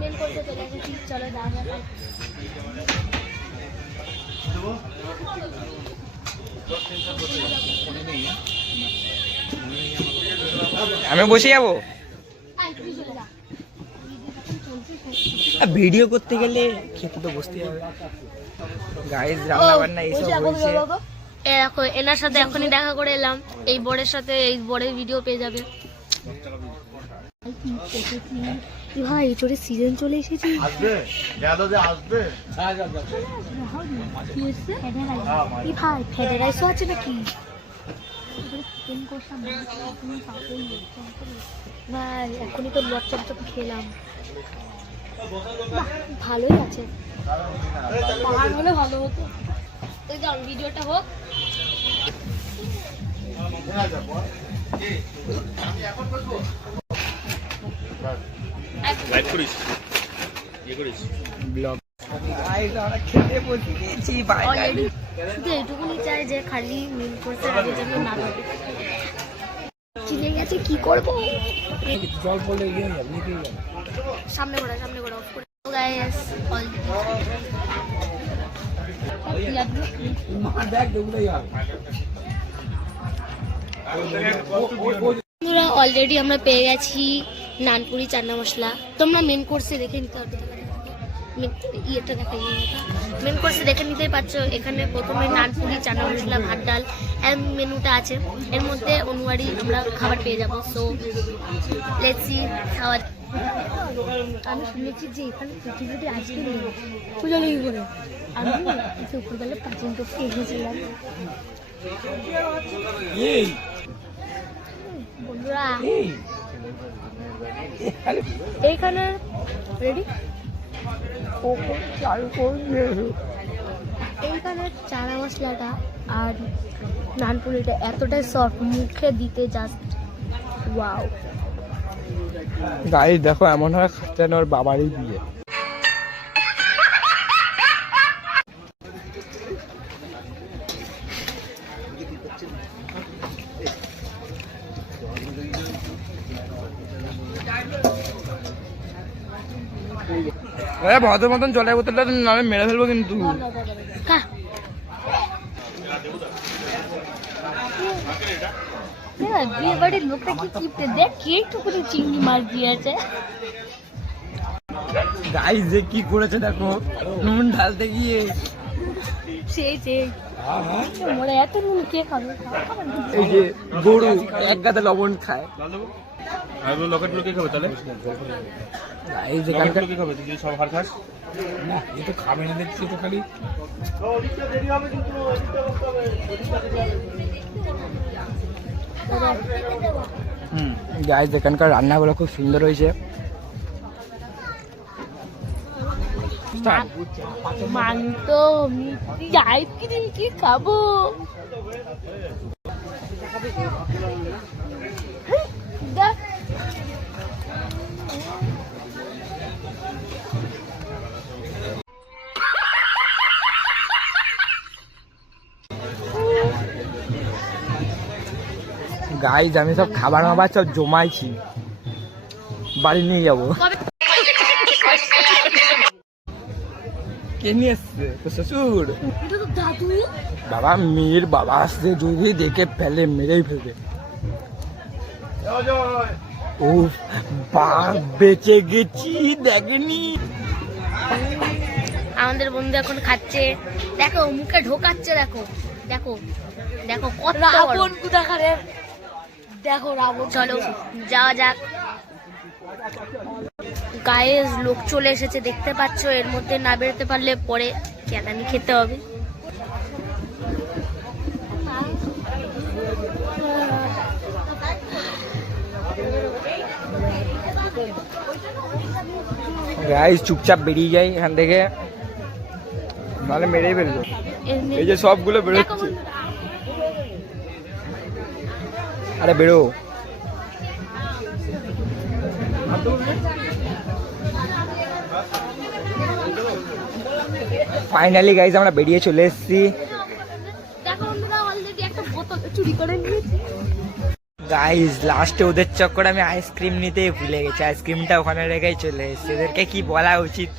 Main করতে চলে এসেছি, চলো দাঁড়া। আমি বসে যাবো। ভিডিও করতে গেলে খেতে তো বসতে হবে। গাইস রান্না বান্না এইসব হয়েছে। দেখো এনার সাথে এখনই দেখা করে এলাম, এই বরের সাথে, এই বরের ভিডিও পেয়ে যাবে। ভাই চোরের সিজন চলে এসেছে। ভাই ফ্রাইড রাইসও আছে নাকি? ভাই এখনই তো লট চপ খেলাম, ভালোই আছে। পাহাড় হলে ভালো হতো। তুই যাও ভিডিওটা হোক। লাইভ করিস, করিস ব্লগ। গাইস আমরা খেতে বসে গেছি ভাই। শুধু এইটুকুনি চাই যে খালি মিল করতে আগে যেন না লাগে। চিনে গেছে কি করবো? জল পড়লে গিয়ে সামনে ঘোরা অফ করে। গাইস অলরেডি আমরা পেয়ে গেছি নানপুরি চান্না মশলা। তোমরা মেন কোর্সে দেখে নিতে হবে, ইয়েটা দেখা মেন কোর্সে দেখে নিতেই পারছো। এখানে প্রথমে নানপুরি চান্না মশলা ভাত ডাল মেনুটা আছে, এর মধ্যে অনুয়ারি আমরা খাবার পেয়ে যাবো। সো লেটস সি খাওয়া। আমি শুনেছি যে এখানে পৃথিবীতে আজকে পূজা লেগে করে আমি উপরবেলা প্রাচীন টপকে এসেছিলাম। বন্ধুরা এইখানে রেডি এইখানে চানা মশলাটা আর নানপুরিটা এতটাই সফট, মুখে দিতে জাস্ট ওয়াও। গাইস দেখো এমন হয় খাচ্ছে না ওর বাবারই বিয়ে। ভদ্র মতন জলের বোতলটা নামে মেরে ফেলবো কিন্তু। বিয়ে বাড়ির লোকটা কি চিপতে দেখ, কে টুকুনি চিংড়ি মাছ দিয়েছে। গাইস যে কি করেছে দেখো, নুন ঢালতে গিয়ে সেই মোড়ে এত নুন কে খাবে? এই যে গরু এক গাদা লবণ খায়। লকেটগুলো কে খাবে তাহলে? এই যে লকেটগুলো কে খাবে? তুই সব হার খাস না, এ তো খাবে না দেখছি তো খালি। গাইস এখানকার রান্নাগুলো খুব সুন্দর হয়েছে। মাংস মিষ্টি আইসক্রিম কি খাবো? গাইস আমি সব খাবার মাবার সব জমাইছি, বাড়ি নিয়ে যাবো। কে নিয়ে এসছে? তো শ্বশুর। বাবা মেয়ের বাবা আসছে, যদি দেখে ফেলে মেরেই ফেলবে। ও বাপ বেঁচে গেছি, দেখেনি। আমাদের বন্ধু এখন খাচ্ছে, দেখো মুখে ঢোকাচ্ছে, দেখো দেখো দেখো কত রাবণ কোথাকারে, দেখো রাবণ। চলো যাওয়া যাক। গায়েস লোক চলে এসেছে দেখতে পাচ্ছ, এর মধ্যে না বেরোতে পারলে পরে কেনানি খেতে হবে। গাইস চুপচাপ বেরিয়ে যাই এখান থেকে, নাহলে মেরেই ফেলবে। এই যে সবগুলো বেরোচ্ছে, আরে বেরো। ফাইনালি গাইস আমরা বেরিয়ে চলে এসেছি। গাইস লাস্টে ওদের চক্করে আমি আইসক্রিম নিতেই ভুলে গেছি, আইসক্রিমটা ওখানে রেখেই চলে এসেছি। এদেরকে কি বলা উচিত